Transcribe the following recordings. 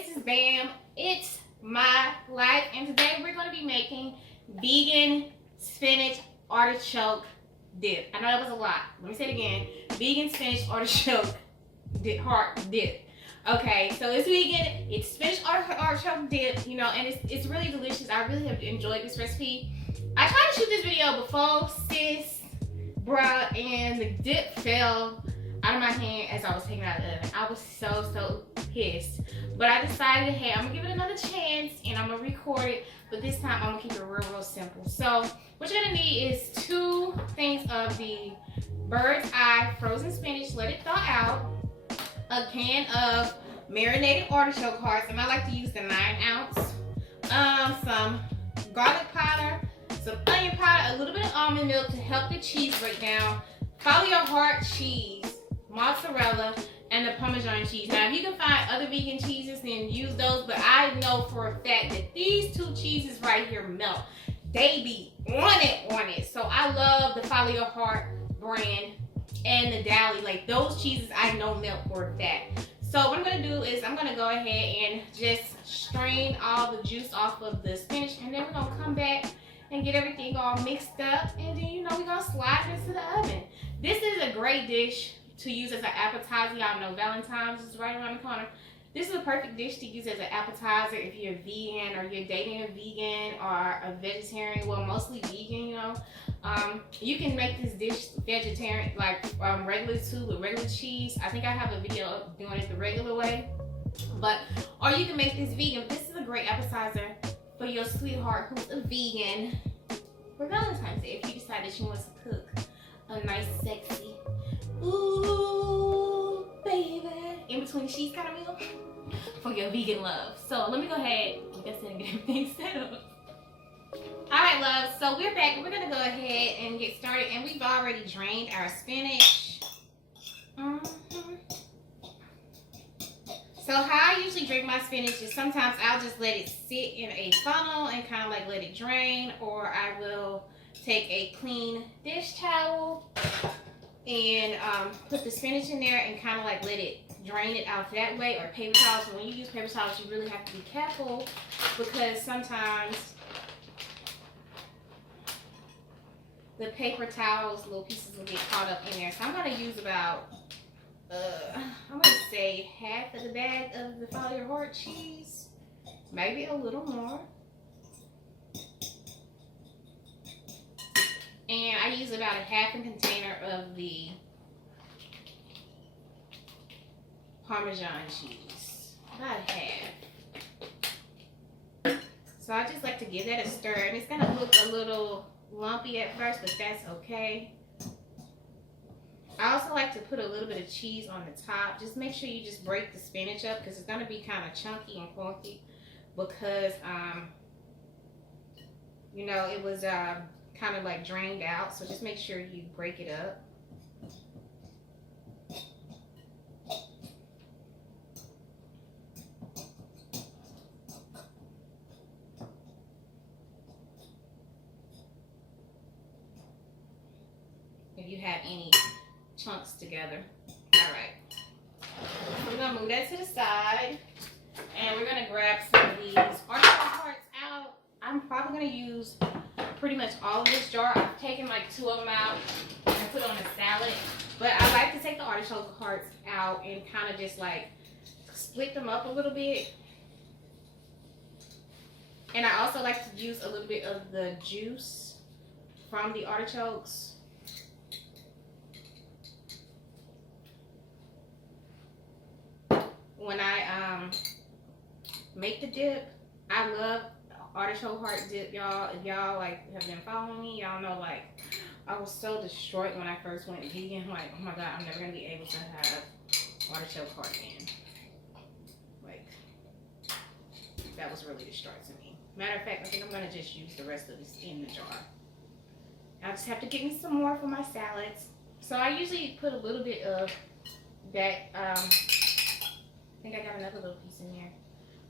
this is Bam. It's my life, and today we're going to be making vegan spinach artichoke dip. I know that was a lot. Let me say it again. Vegan spinach artichoke dip. Okay, so it's vegan. It's spinach artichoke dip, you know, and it's really delicious. I really have enjoyed this recipe. I tried to shoot this video before, sis, bruh, and the dip fell out of my hand as I was taking it out of the oven. I was so pissed. But I decided, hey, I'm gonna give it another chance and I'm gonna record it, but this time I'm gonna keep it real simple. So what you're gonna need is 2 things of the bird's eye frozen spinach, let it thaw out, a can of marinated artichoke hearts, and I like to use the 9-ounce, some garlic powder, some onion powder, a little bit of almond milk to help the cheese break down, follow your heart cheese, mozzarella, and the Parmesan cheese. Now, if you can find other vegan cheeses, then use those, but I know for a fact that these 2 cheeses right here melt. They be on it. So I love the Follow Your Heart brand and the Dally. Like, those cheeses I know melt for a fact. So what I'm gonna do is I'm gonna go ahead and just strain all the juice off of the spinach, and then we're gonna come back and get everything all mixed up, and then, you know, we're gonna slide it into the oven. This is a great dish to use as an appetizer. Y'all know Valentine's is right around the corner. This is a perfect dish to use as an appetizer if you're vegan or you're dating a vegan or a vegetarian. Well, mostly vegan, you know. You can make this dish vegetarian, like regular too, with regular cheese. I think I have a video of doing it the regular way. Or you can make this vegan. This is a great appetizer for your sweetheart who's a vegan for Valentine's Day, if you decide that she wants to cook a nice, sexy, ooh, baby, in between the sheets kind of meal for your vegan love. So let me go ahead, like I said, and get everything set up. Alright, love, so we're back. We're going to go ahead and get started, and we've already drained our spinach. So how I usually drain my spinach is sometimes I'll just let it sit in a funnel and kind of like let it drain, or I will take a clean dish towel and put the spinach in there and kind of like let it drain it out that way, or paper towels. So when you use paper towels, you really have to be careful because sometimes the paper towels, little pieces will get caught up in there. So I'm going to use about, I'm going to say half of the bag of the Follow Your Heart cheese, maybe a little more. And I use about a half a container of the Parmesan cheese, about half. So I just like to give that a stir, and it's gonna look a little lumpy at first, but that's okay. I also like to put a little bit of cheese on the top. Just make sure you just break the spinach up because it's gonna be kind of chunky and funky because you know, it was kind of like drained out, so just make sure you break it up. If you have any chunks together. Alright, so we're gonna move that to the side, and we're gonna grab some of these artichoke hearts out. I'm probably gonna use pretty much all of this jar. I've taken like 2 of them out and put on a salad, but I like to take the artichoke hearts out and kind of just like split them up a little bit. And I also like to use a little bit of the juice from the artichokes. When I make the dip, I love artichoke heart dip, y'all. If y'all like have been following me, y'all know like I was so destroyed when I first went vegan. Like, oh my god, I'm never gonna be able to have artichoke heart again. Like, that was really destroyed to me. Matter of fact, I think I'm gonna just use the rest of this in the jar. I just have to get me some more for my salads. So I usually put a little bit of that. I think I got another little piece in there.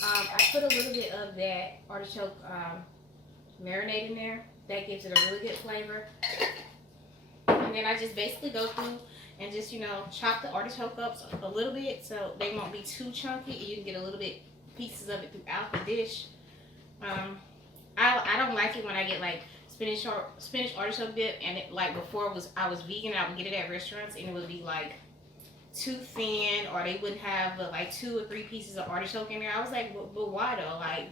I put a little bit of that artichoke marinade in there. That gives it a really good flavor. And then I just basically go through and just, you know, chop the artichoke up a little bit so they won't be too chunky. You can get a little bit pieces of it throughout the dish. I don't like it when I get like spinach artichoke dip, and it, like before I was vegan, I would get it at restaurants and it would be like too thin, or they wouldn't have like 2 or 3 pieces of artichoke in there. I was like, but why though? Like,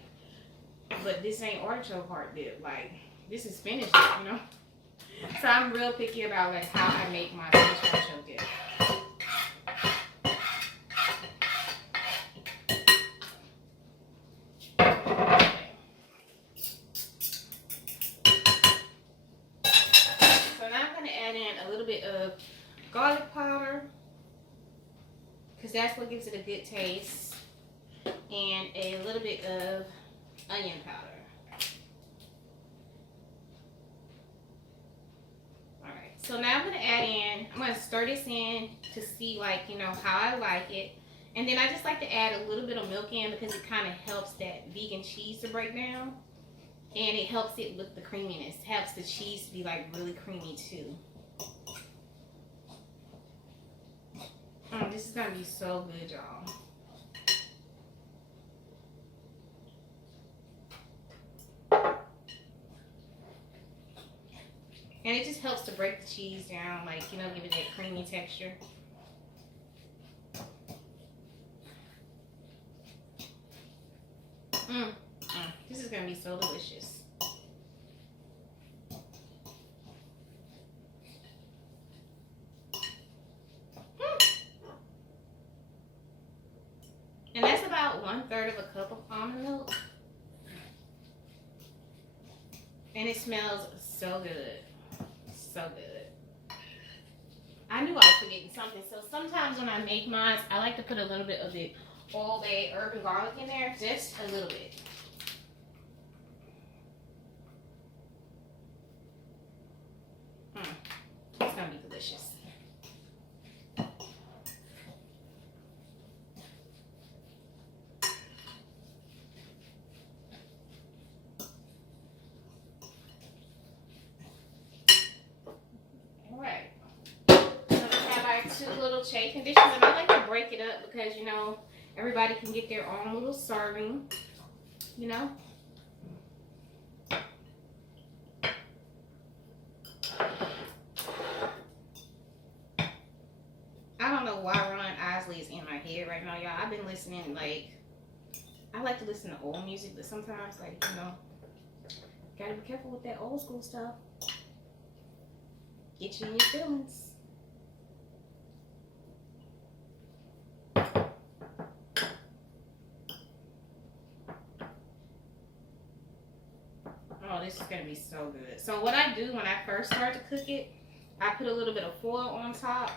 but this ain't artichoke heart dip. Like, this is spinach dip, you know? So I'm real picky about like how I make my spinach artichoke dip. So now I'm gonna add in a little bit of garlic powder, because that's what gives it a good taste, and a little bit of onion powder. Alright, so now I'm going to add in, I'm going to stir this in to see, like, you know, how I like it. And then I just like to add a little bit of milk in because it kind of helps that vegan cheese to break down. And it helps it with the creaminess. It helps the cheese to be like really creamy too. This is going to be so good, y'all. And it just helps to break the cheese down, like, you know, give it that creamy texture. This is going to be so delicious. And that's about 1/3 of a cup of almond milk. And it smells so good. So good. I knew I was forgetting something. So sometimes when I make mine, I like to put a little bit of the Old Bay herb and garlic in there. Just a little bit. It's going to be delicious. Alright. So we have our 2 little chafing dishes, and I like to break it up because, you know, everybody can get their own little serving, you know. I don't know why Ron Isley is in my head right now, y'all. I've been listening, like, I like to listen to old music, but sometimes, like, you know, gotta be careful with that old school stuff. Get you in your feelings. Oh, this is gonna be so good. So what I do when I first start to cook it, I put a little bit of foil on top,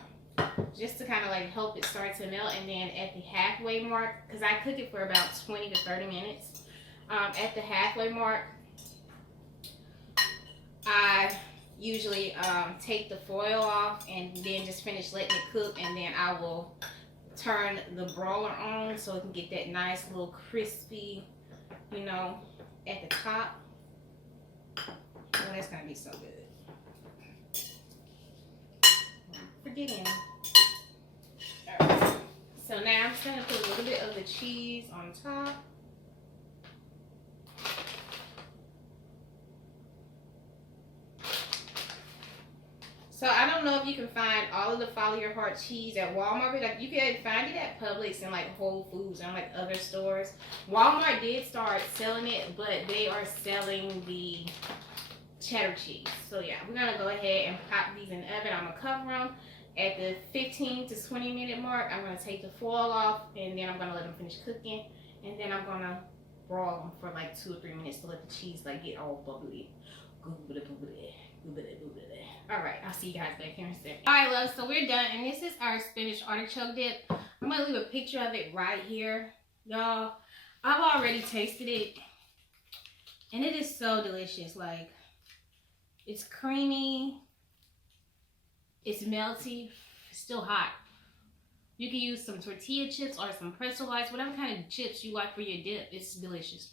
just to kind of like help it start to melt. And then at the halfway mark, because I cook it for about 20 to 30 minutes, at the halfway mark, I usually take the foil off and then just finish letting it cook, and then I will turn the broiler on so it can get that nice little crispy, you know, at the top. Oh, that's gonna be so good. Forgetting. Alright. So now I'm just gonna put a little bit of the cheese on top. So I don't know if you can find all of the Follow Your Heart cheese at Walmart, but like you can find it at Publix and like Whole Foods and like other stores. Walmart did start selling it, but they are selling the cheddar cheese. So yeah, we're gonna go ahead and pop these in the oven. I'm gonna cover them at the 15 to 20 minute mark. I'm gonna take the foil off, and then I'm gonna let them finish cooking, and then I'm gonna broil them for like 2 or 3 minutes to let the cheese like get all bubbly. Alright, I'll see you guys back here in a second. Alright, love, so we're done, and this is our spinach artichoke dip. I'm gonna leave a picture of it right here, y'all. I've already tasted it, and it is so delicious. Like, it's creamy, it's melty, it's still hot. You can use some tortilla chips or some pretzel bites, whatever kind of chips you like for your dip. It's delicious.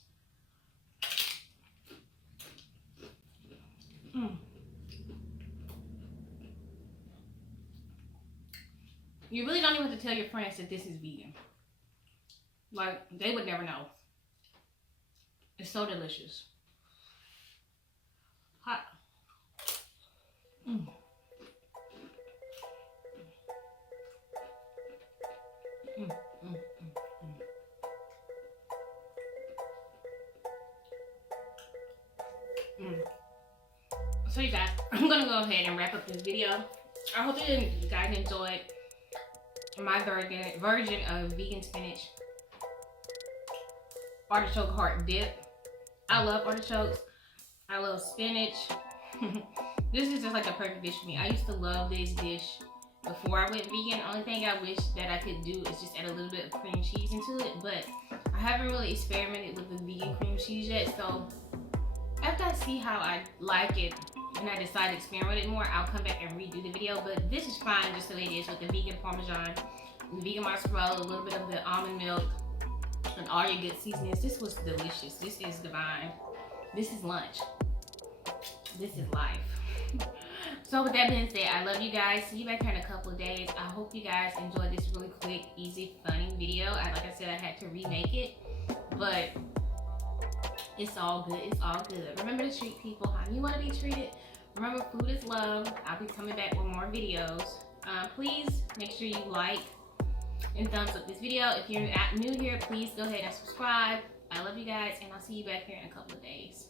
You really don't even have to tell your friends that this is vegan. Like, they would never know. It's so delicious. Hot. Mm. Mm, mm, mm, mm. Mm. So you guys, I'm gonna go ahead and wrap up this video. I hope you guys enjoyed my version of vegan spinach artichoke heart dip. I love artichokes. I love spinach. This is just like a perfect dish for me. I used to love this dish before I went vegan. Only thing I wish that I could do is just add a little bit of cream cheese into it, but I haven't really experimented with the vegan cream cheese yet, so after I see how I like it and I decide to experiment with it more, I'll come back and redo the video. But this is fine just the way it is with the vegan parmesan, the vegan mozzarella, a little bit of the almond milk, and all your good seasonings. This was delicious. This is divine. This is lunch. This is life. So with that being said, I love you guys. See you back here in a couple of days. I hope you guys enjoyed this really quick, easy, funny video. Like I said, I had to remake it, but it's all good. It's all good. Remember to treat people how you want to be treated. Remember, food is love. I'll be coming back with more videos. Please make sure you like and thumbs up this video. If you're new here, please go ahead and subscribe. I love you guys, and I'll see you back here in a couple of days.